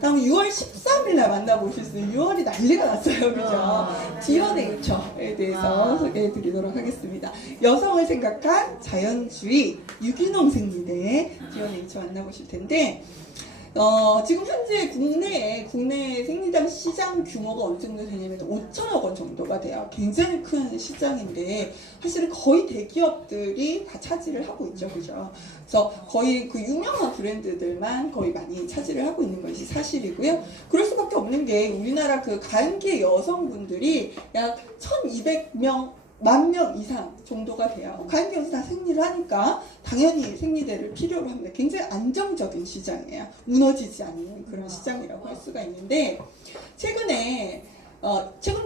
다음 6월 13일 날 만나보실 수 있어요. 6월이 난리가 났어요. 그죠? 디어네이처에 대해서 소개해 드리도록 하겠습니다. 여성을 생각한 자연주의 유기농 생리대 디어네이처 만나보실 텐데, 지금 현재 국내 생리대 시장 규모가 어느 정도 되냐면 5천억 원 정도가 돼요. 굉장히 큰 시장인데 사실은 거의 대기업들이 다 차지를 하고 있죠, 그죠? 그래서 거의 그 유명한 브랜드들만 거의 많이 차지를 하고 있는 것이 사실이고요. 그럴 수밖에 없는 게 우리나라 그 가임기 여성분들이 약 1,200명 10,000명 이상 정도가 돼요. 가임기에서 다 생리를 하니까 당연히 생리대를 필요로 합니다. 굉장히 안정적인 시장이에요. 무너지지 않는 그런 시장이라고 할 수가 있는데, 최근도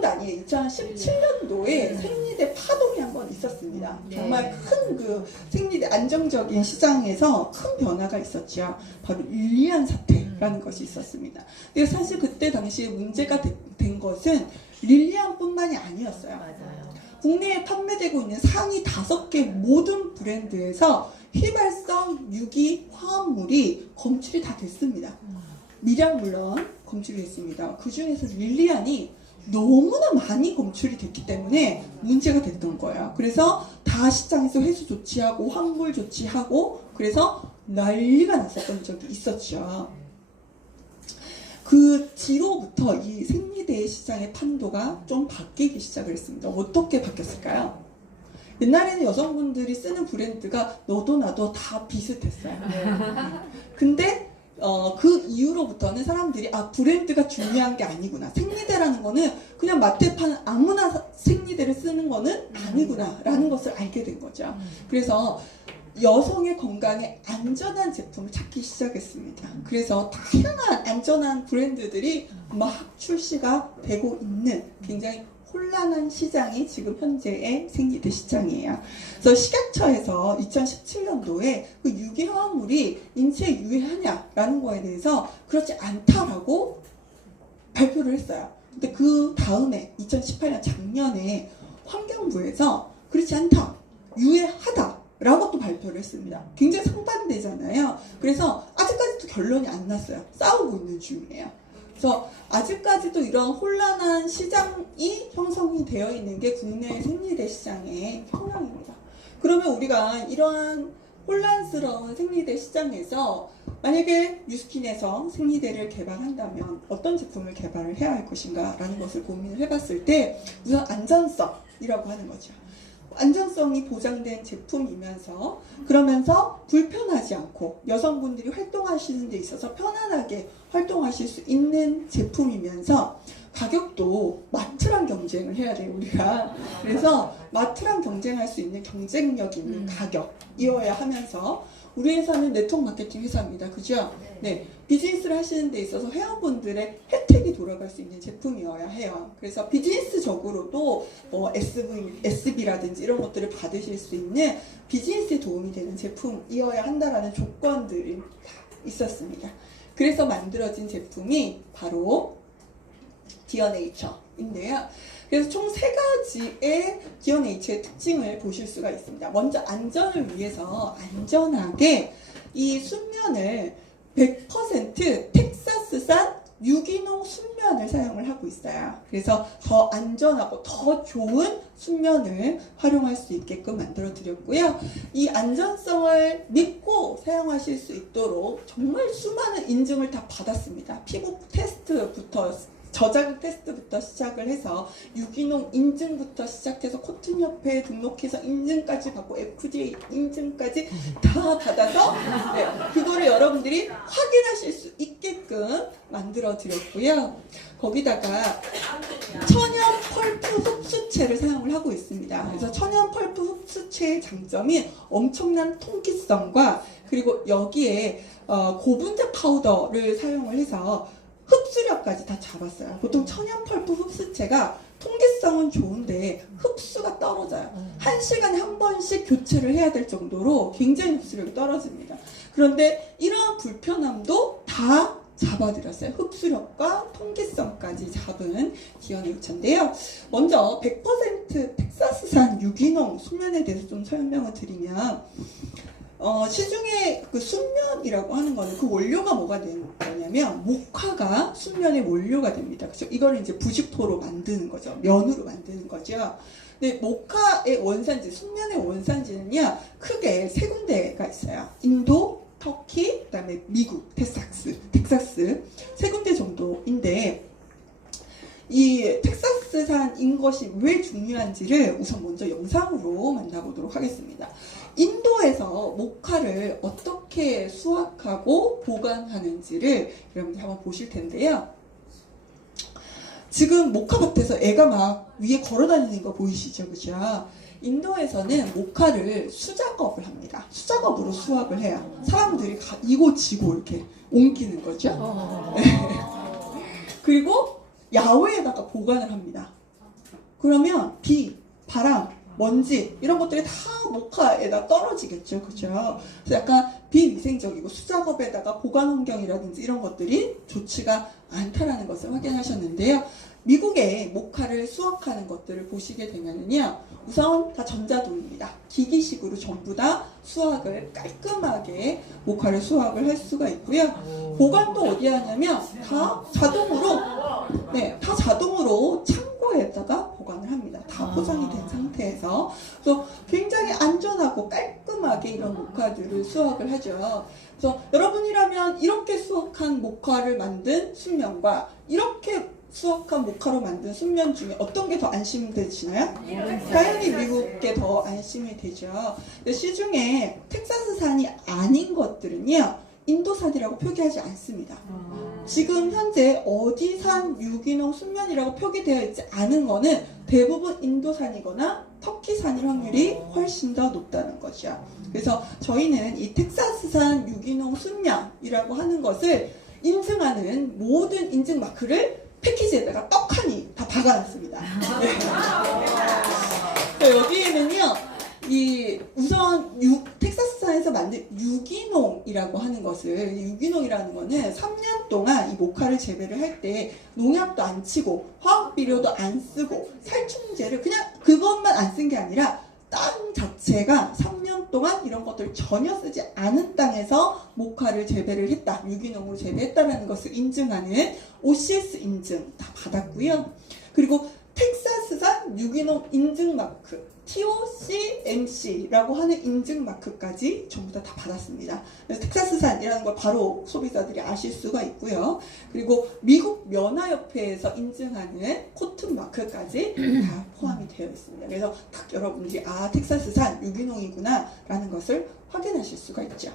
아니에요. 2017년도에 생리대 파동이 한번 있었습니다. 정말 큰 그 생리대 안정적인 시장에서 큰 변화가 있었죠. 바로 릴리안 사태라는 것이 있었습니다. 근데 사실 그때 당시에 문제가 된 것은 릴리안뿐만이 아니었어요. 맞아요. 국내에 판매되고 있는 상위 5개 모든 브랜드에서 휘발성 유기 화합물이 검출이 다 됐습니다. 미량 물론 검출이 됐습니다. 그 중에서 릴리안이 너무나 많이 검출이 됐기 때문에 문제가 됐던 거예요. 그래서 다 시장에서 회수 조치하고 환불 조치하고 그래서 난리가 났었던 적이 있었죠. 그 뒤로부터 이 생리대 시장의 판도가 좀 바뀌기 시작을 했습니다. 어떻게 바뀌었을까요? 옛날에는 여성분들이 쓰는 브랜드가 너도 나도 다 비슷했어요. 근데 그 이후로부터는 사람들이 브랜드가 중요한 게 아니구나. 생리대라는 거는 그냥 마트에 파는 아무나 생리대를 쓰는 거는 아니구나 라는 것을 알게 된 거죠. 그래서 여성의 건강에 안전한 제품을 찾기 시작했습니다. 그래서 다양한 안전한 브랜드들이 막 출시가 되고 있는 굉장히 혼란한 시장이 지금 현재의 생리대 시장이에요. 그래서 식약처에서 2017년도에 그 유기화합물이 인체에 유해하냐라는 거에 대해서 그렇지 않다라고 발표를 했어요. 근데 그 다음에 2018년 작년에 환경부에서 그렇지 않다, 유해하다 라고 또 발표를 했습니다. 굉장히 상반되잖아요. 그래서 아직까지도 결론이 안 났어요. 싸우고 있는 중이에요. 그래서 아직까지도 이런 혼란한 시장이 형성이 되어 있는 게 국내 생리대 시장의 현황입니다. 그러면 우리가 이러한 혼란스러운 생리대 시장에서 만약에 뉴스킨에서 생리대를 개발한다면 어떤 제품을 개발을 해야 할 것인가 라는 것을 고민을 해봤을 때 우선 안전성이라고 하는 거죠. 안전성이 보장된 제품이면서 그러면서 불편하지 않고 여성분들이 활동하시는 데 있어서 편안하게 활동하실 수 있는 제품이면서 가격도 마트랑 경쟁을 해야 돼요, 우리가. 그래서 마트랑 경쟁할 수 있는 경쟁력 있는 가격이어야 하면서 우리 회사는 네트워크 마케팅 회사입니다. 그죠? 네. 비즈니스를 하시는 데 있어서 회원분들의 혜택이 돌아갈 수 있는 제품이어야 해요. 그래서 비즈니스적으로도 뭐 SB라든지 이런 것들을 받으실 수 있는 비즈니스에 도움이 되는 제품이어야 한다라는 조건들이 있었습니다. 그래서 만들어진 제품이 바로 디어네이처인데요. 그래서 총 3가지의 디어네이처의 특징을 보실 수가 있습니다. 먼저 안전을 위해서 안전하게 이 순면을 100% 텍사스산 유기농 순면을 사용을 하고 있어요. 그래서 더 안전하고 더 좋은 순면을 활용할 수 있게끔 만들어 드렸고요. 이 안전성을 믿고 사용하실 수 있도록 정말 수많은 인증을 다 받았습니다. 피부 테스트부터 저자극 테스트부터 시작을 해서 유기농 인증부터 시작해서 코튼협회에 등록해서 인증까지 받고 FDA 인증까지 다 받아서 그거를 여러분들이 확인하실 수 있게끔 만들어 드렸고요. 거기다가 천연 펄프 흡수체를 사용을 하고 있습니다. 그래서 천연 펄프 흡수체의 장점이 엄청난 통기성과 그리고 여기에 고분자 파우더를 사용을 해서 흡수력까지 다 잡았어요. 보통 천연 펄프 흡수체가 통기성은 좋은데 흡수가 떨어져요. 1시간에 한 번씩 교체를 해야 될 정도로 굉장히 흡수력이 떨어집니다. 그런데 이러한 불편함도 다 잡아드렸어요. 흡수력과 통기성까지 잡은 디어네이처인데요. 먼저 100% 텍사스산 유기농 순면에 대해서 좀 설명을 드리면 시중에 그 순면이라고 하는 거는 그 원료가 뭐가 되는 거냐면 목화가 순면의 원료가 됩니다. 그죠? 이거를 이제 부식토로 만드는 거죠. 면으로 만드는 거죠. 근데 목화의 원산지, 순면의 원산지는요, 크게 세 군데가 있어요. 인도, 터키, 그다음에 미국, 텍사스 세 군데 정도인데, 이 텍사스산인 것이 왜 중요한지를 우선 먼저 영상으로 만나보도록 하겠습니다. 인도에서 목화를 어떻게 수확하고 보관하는지를 여러분들 한번 보실 텐데요. 지금 목화밭에서 애가 막 위에 걸어다니는 거 보이시죠? 그죠? 인도에서는 목화를 수작업을 합니다. 수작업으로 수확을 해요. 사람들이 이고지고 이렇게 옮기는 거죠. 네. 그리고 야외에다가 보관을 합니다. 그러면 비, 바람, 먼지 이런 것들이 다 목화에다 떨어지겠죠. 그죠? 그래서 약간 비위생적이고 수작업에다가 보관 환경이라든지 이런 것들이 좋지가 않다라는 것을 확인하셨는데요. 미국의 목화를 수확하는 것들을 보시게 되면은요, 우선 다 전자도입니다. 기기식으로 전부 다 수확을 깔끔하게 목화를 수확을 할 수가 있고요. 보관도 어디에 하냐면 다 자동으로 창고에다가 보관을 합니다. 다 포장이 된 상태에서. 그래서 굉장히 안전하고 깔끔하게 이런 목화들을 수확을 하죠. 그래서 여러분이라면 이렇게 수확한 목화를 만든 순면과 이렇게 수확한 목화로 만든 순면 중에 어떤 게 더 안심되시나요? 당연히 미국게 더 안심이 되죠. 근데 시중에 텍사스산이 아닌 것들은요, 인도산이라고 표기하지 않습니다. 지금 현재 어디산 유기농 순면이라고 표기되어 있지 않은 거는 대부분 인도산이거나 터키산일 확률이 훨씬 더 높다는 것이야. 그래서 저희는 이 텍사스산 유기농 순면이라고 하는 것을 인증하는 모든 인증 마크를 패키지에다가 떡하니 다 박아놨습니다. 네. 여기에는요, 우선 텍사스산에서 만든 유기농이라고 하는 것을, 유기농이라는 거는 3년 동안 이 목화를 재배를 할 때 농약도 안 치고 화학 비료도 안 쓰고 살충제를 그냥 그것만 안 쓴 게 아니라 땅 자체가 3년 동안 이런 것들을 전혀 쓰지 않은 땅에서 목화를 재배를 했다, 유기농으로 재배했다라는 것을 인증하는 OCS 인증 다 받았고요. 그리고 텍사스산 유기농 인증 마크 TOCMC라고 하는 인증 마크까지 전부 다 받았습니다. 그래서 텍사스산이라는 걸 바로 소비자들이 아실 수가 있고요. 그리고 미국 면화협회에서 인증하는 코튼 마크까지 다 포함이 되어 있습니다. 그래서 딱 여러분들이 텍사스산 유기농이구나 라는 것을 확인하실 수가 있죠.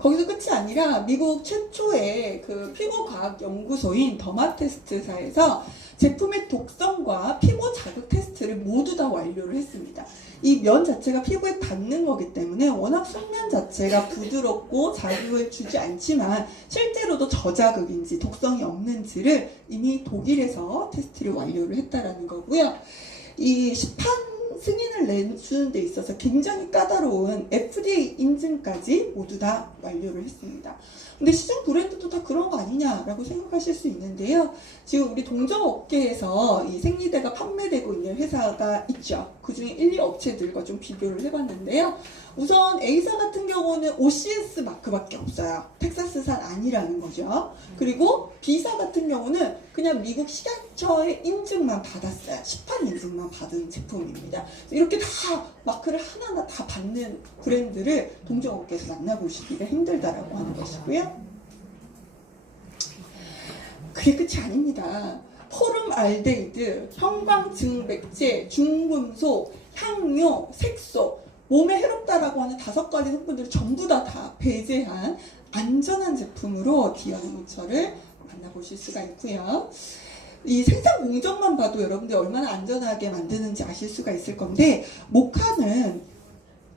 거기서 끝이 아니라 미국 최초의 그 피부과학연구소인 더마테스트사에서 제품의 독성과 피부 자극 테스트를 모두 다 완료를 했습니다. 이 면 자체가 피부에 닿는 거기 때문에 워낙 순면 자체가 부드럽고 자극을 주지 않지만 실제로도 저자극인지 독성이 없는지를 이미 독일에서 테스트를 완료를 했다라는 거고요. 이 시판 승인을 내주는 데 있어서 굉장히 까다로운 FDA 인증까지 모두 다 완료를 했습니다. 근데 시중 브랜드도 다 그런 거 아니냐라고 생각하실 수 있는데요. 지금 우리 동종업계에서 이 생리대가 판매되고 있는 회사가 있죠. 그 중에 1, 2업체들과 좀 비교를 해봤는데요. 우선 A사 같은 경우는 OCS 마크밖에 없어요. 텍사스산 아니라는 거죠. 그리고 B사 같은 경우는 그냥 미국 식약처의 인증만 받았어요. 시판 인증만 받은 제품입니다. 이렇게 다 마크를 하나하나 다 받는 브랜드를 동종업계에서 만나보시기가 힘들다라고 하는 것이고요. 그게 끝이 아닙니다. 포름알데히드, 형광증백제, 중금속, 향료, 색소, 몸에 해롭다라고 하는 5가지 성분들을 전부 다 배제한 안전한 제품으로 디어는 모처를 만나보실 수가 있고요. 이 생산 공정만 봐도 여러분들 얼마나 안전하게 만드는지 아실 수가 있을 건데, 목화는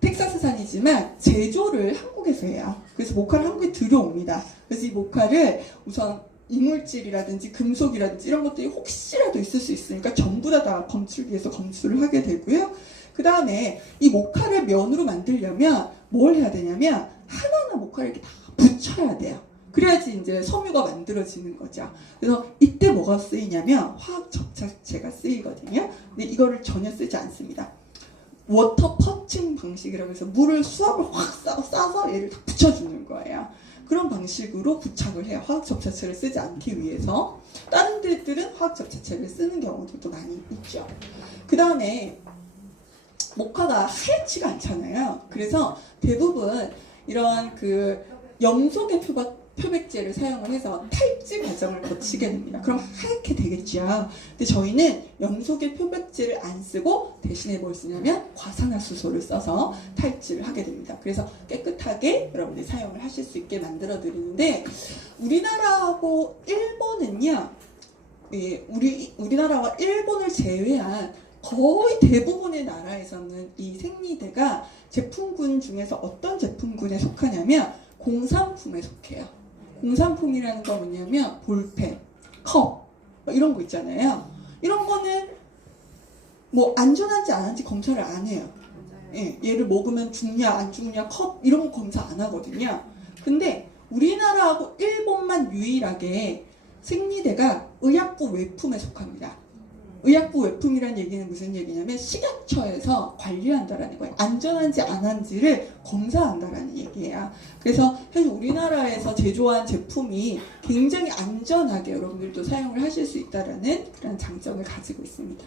텍사스산이지만 제조를 한국에서 해요. 그래서 목화를 한국에 들여옵니다. 그래서 이 목화를 우선 이물질이라든지 금속이라든지 이런 것들이 혹시라도 있을 수 있으니까 전부 다 검출기에서 검출을 하게 되고요. 그 다음에 이 목화를 면으로 만들려면 뭘 해야 되냐면 하나하나 목화를 이렇게 다 붙여야 돼요. 그래야지 이제 섬유가 만들어지는 거죠. 그래서 이때 뭐가 쓰이냐면 화학 접착제가 쓰이거든요. 근데 이거를 전혀 쓰지 않습니다. 워터 퍼칭 방식이라고 해서 물을 수압을 확 싸서 얘를 다 붙여주는 거예요. 그런 방식으로 부착을 해요. 화학 접착제를 쓰지 않기 위해서. 다른 데들은 화학 접착제를 쓰는 경우들도 많이 있죠. 그 다음에 모카가 하얗지가 않잖아요. 그래서 대부분 이런 그 염소계 표백제를 사용을 해서 탈지 과정을 거치게 됩니다. 그럼 하얗게 되겠죠. 근데 저희는 염소계 표백제를 안 쓰고 대신에 뭘 쓰냐면 과산화수소를 써서 탈지를 하게 됩니다. 그래서 깨끗하게 여러분들이 사용을 하실 수 있게 만들어 드리는데, 우리나라하고 일본은요, 예, 우리나라와 일본을 제외한 거의 대부분의 나라에서는 이 생리대가 제품군 중에서 어떤 제품군에 속하냐면 공산품에 속해요. 공산품이라는 건 뭐냐면 볼펜, 컵 이런 거 있잖아요. 이런 거는 뭐 안전한지 안 한지 검사를 안 해요. 예, 얘를 먹으면 죽냐 안 죽냐 컵 이런 거 검사 안 하거든요. 근데 우리나라하고 일본만 유일하게 생리대가 의약부 외품에 속합니다. 의약부 외품이란 얘기는 무슨 얘기냐면 식약처에서 관리한다라는 거예요. 안전한지 안 한지를 검사한다라는 얘기예요. 그래서 사실 우리나라에서 제조한 제품이 굉장히 안전하게 여러분들도 사용을 하실 수 있다라는 그런 장점을 가지고 있습니다.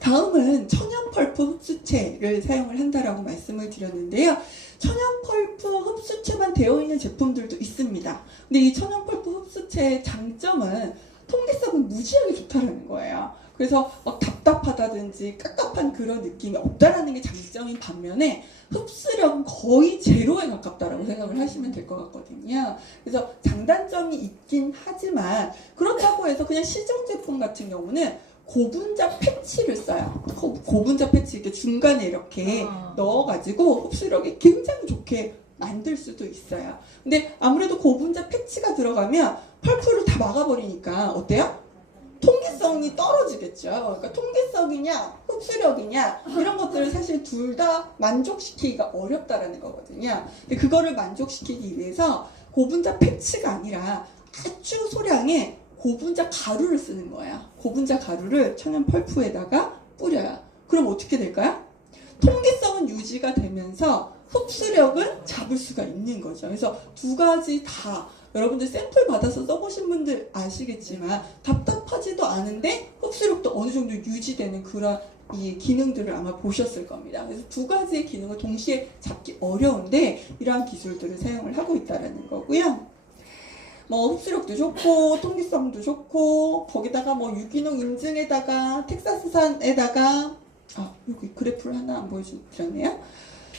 다음은 천연 펄프 흡수체를 사용을 한다라고 말씀을 드렸는데요. 천연 펄프 흡수체만 되어 있는 제품들도 있습니다. 근데 이 천연 펄프 흡수체의 장점은 통기성은 무지하게 좋다라는 거예요. 그래서 막 답답하다든지 깝깝한 그런 느낌이 없다라는 게 장점인 반면에 흡수력은 거의 제로에 가깝다라고 생각을 하시면 될 것 같거든요. 그래서 장단점이 있긴 하지만 그렇다고 해서 그냥 시중 제품 같은 경우는 고분자 패치를 써요. 고분자 패치 이렇게 중간에 이렇게 넣어가지고 흡수력이 굉장히 좋게 만들 수도 있어요. 근데 아무래도 고분자 패치가 들어가면 펄프를 다 막아버리니까 어때요? 통기성이 떨어지겠죠. 그러니까 통기성이냐 흡수력이냐 이런 것들을 사실 둘 다 만족시키기가 어렵다라는 거거든요. 근데 그거를 만족시키기 위해서 고분자 패치가 아니라 아주 소량의 고분자 가루를 쓰는 거예요. 고분자 가루를 천연 펄프에다가 뿌려요. 그럼 어떻게 될까요? 통기성은 유지가 되면서 흡수력은 잡을 수가 있는 거죠. 그래서 두 가지 다 여러분들 샘플 받아서 써보신 분들 아시겠지만 답답하지도 않은데 흡수력도 어느 정도 유지되는 그런 이 기능들을 아마 보셨을 겁니다. 그래서 두 가지의 기능을 동시에 잡기 어려운데 이러한 기술들을 사용을 하고 있다는 거고요. 뭐 흡수력도 좋고 통기성도 좋고 거기다가 뭐 유기농 인증에다가 텍사스산에다가 여기 그래프를 하나 안 보여드렸네요.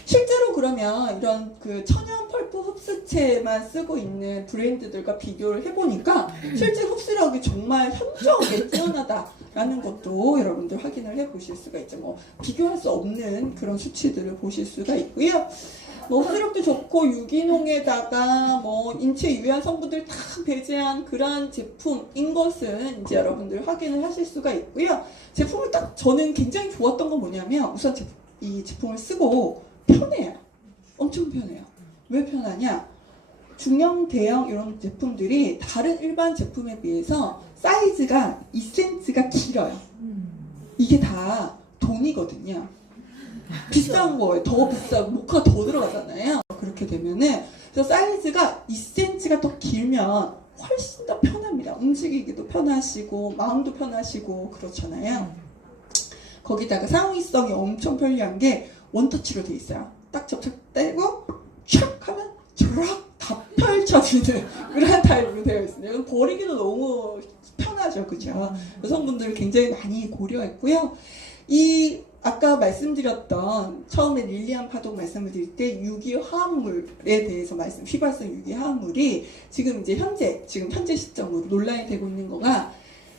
실제로 그러면 이런 그 천연 펄프 흡수체만 쓰고 있는 브랜드들과 비교를 해보니까 실제 흡수력이 정말 현저하게 뛰어나다라는 것도 여러분들 확인을 해보실 수가 있죠. 뭐 비교할 수 없는 그런 수치들을 보실 수가 있고요. 뭐 흡수력도 좋고 유기농에다가 뭐 인체 유해한 성분들 다 배제한 그러한 제품인 것은 이제 여러분들 확인을 하실 수가 있고요. 제품을 딱 저는 굉장히 좋았던 건 뭐냐면 우선 이 제품을 쓰고 편해요. 엄청 편해요. 왜 편하냐? 중형, 대형 이런 제품들이 다른 일반 제품에 비해서 사이즈가 2cm가 길어요. 이게 다 돈이거든요. 비싼 거예요. 더 비싸고 모카 더 들어가잖아요. 그렇게 되면은 그래서 사이즈가 2cm가 더 길면 훨씬 더 편합니다. 움직이기도 편하시고 마음도 편하시고 그렇잖아요. 거기다가 상위성이 엄청 편리한 게 원터치로 돼 있어요. 딱 접착되고 촥 하면 쫙 다 펼쳐지는 그런 타입으로 되어 있습니다. 버리기도 너무 편하죠, 그죠? 여성분들 굉장히 많이 고려했고요. 이 아까 말씀드렸던 처음에 릴리안 파동 말씀을 드릴 때 유기화합물에 대해서 휘발성 유기화합물이 지금 현재 시점으로 논란이 되고 있는 거가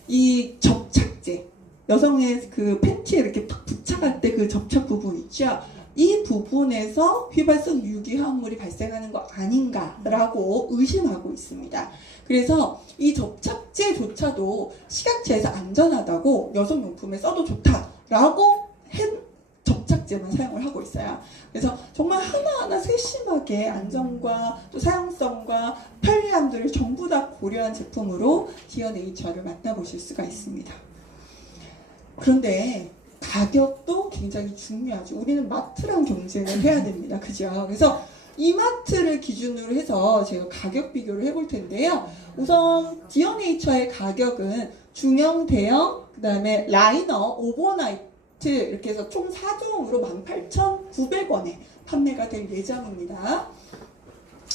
이 접착제. 여성의 그 팬티에 이렇게 탁 부착할 때 그 접착 부분 있죠? 이 부분에서 휘발성 유기화합물이 발생하는 거 아닌가라고 의심하고 있습니다. 그래서 이 접착제조차도 식약처에서 안전하다고 여성용품에 써도 좋다라고 접착제만 사용을 하고 있어요. 그래서 정말 하나하나 세심하게 안전과 또 사용성과 편리함들을 전부 다 고려한 제품으로 디어 네이처를 만나보실 수가 있습니다. 그런데 가격도 굉장히 중요하죠. 우리는 마트랑 경쟁을 해야 됩니다. 그죠? 그래서 이마트를 기준으로 해서 제가 가격 비교를 해볼 텐데요. 우선 디어네이처의 가격은 중형, 대형, 그 다음에 라이너, 오버나이트 이렇게 해서 총 4종으로 18,900원에 판매가 될 예정입니다.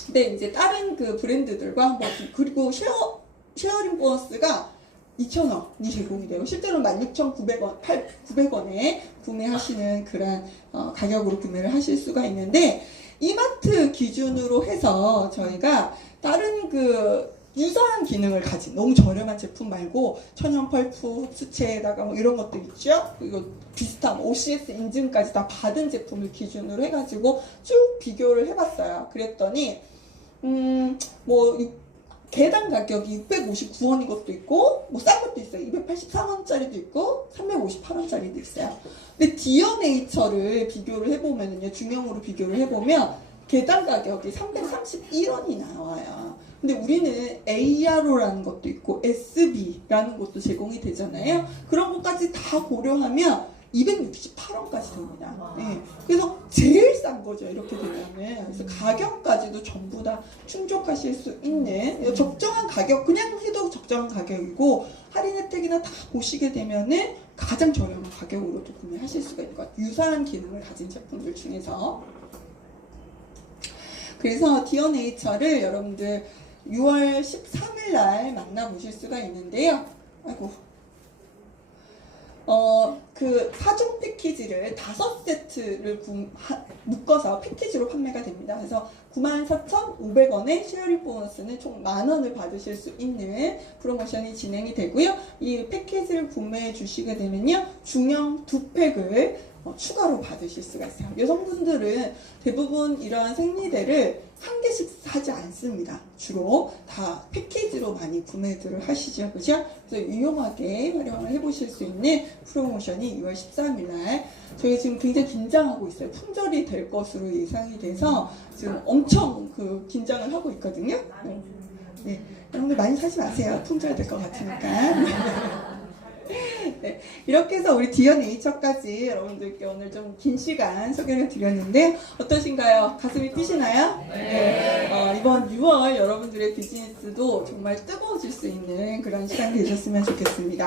근데 이제 다른 그 브랜드들과 한번, 그리고 쉐어링 보너스가 2,000원이 제공이 되고 실제로 16,900원, 900원에 구매하시는 그런 가격으로 구매를 하실 수가 있는데, 이마트 기준으로 해서 저희가 다른 그 유사한 기능을 가진 너무 저렴한 제품 말고 천연 펄프, 흡수체에다가 뭐 이런 것도 있죠. 그리고 비슷한 OCS 인증까지 다 받은 제품을 기준으로 해가지고 쭉 비교를 해봤어요. 그랬더니 뭐 개당 가격이 659원인 것도 있고 뭐 싼 것도 있어요. 283원짜리도 있고 358원짜리도 있어요. 근데 디어네이처를 비교를 해보면요, 중형으로 비교를 해보면 개당 가격이 331원이 나와요. 근데 우리는 ARO라는 것도 있고 SB라는 것도 제공이 되잖아요. 그런 것까지 다 고려하면 268원까지 됩니다. 네. 그래서 제일 싼 거죠, 이렇게 되면은. 그래서 가격까지도 전부 다 충족하실 수 있는 적정한 가격, 그냥 해도 적정한 가격이고, 할인 혜택이나 다 보시게 되면은 가장 저렴한 가격으로도 구매하실 수가 있는 것 같아요. 유사한 기능을 가진 제품들 중에서. 그래서 디어네이처를 여러분들 6월 13일 날 만나보실 수가 있는데요. 아이고. 그 4종 패키지를 5세트를 묶어서 패키지로 판매가 됩니다. 그래서 94,500원에 쉐어링 보너스는 총 10,000원을 받으실 수 있는 프로모션이 진행이 되고요. 이 패키지를 구매해 주시게 되면요, 중형 2팩을 추가로 받으실 수가 있어요. 여성분들은 대부분 이러한 생리대를 한 개씩 사지 않습니다. 주로 다 패키지로 많이 구매들을 하시죠. 그죠? 그래서 유용하게 활용을 해보실 수 있는 프로모션이 6월 13일 날, 저희 지금 굉장히 긴장하고 있어요. 품절이 될 것으로 예상이 돼서 지금 엄청 긴장을 하고 있거든요. 네. 여러분들 많이 사지 마세요. 품절 될 것 같으니까. 네, 이렇게 해서 우리 디어네이처까지 여러분들께 오늘 좀 긴 시간 소개를 드렸는데 어떠신가요? 가슴이 뛰시나요? 네. 이번 6월 여러분들의 비즈니스도 정말 뜨거워질 수 있는 그런 시간 되셨으면 좋겠습니다.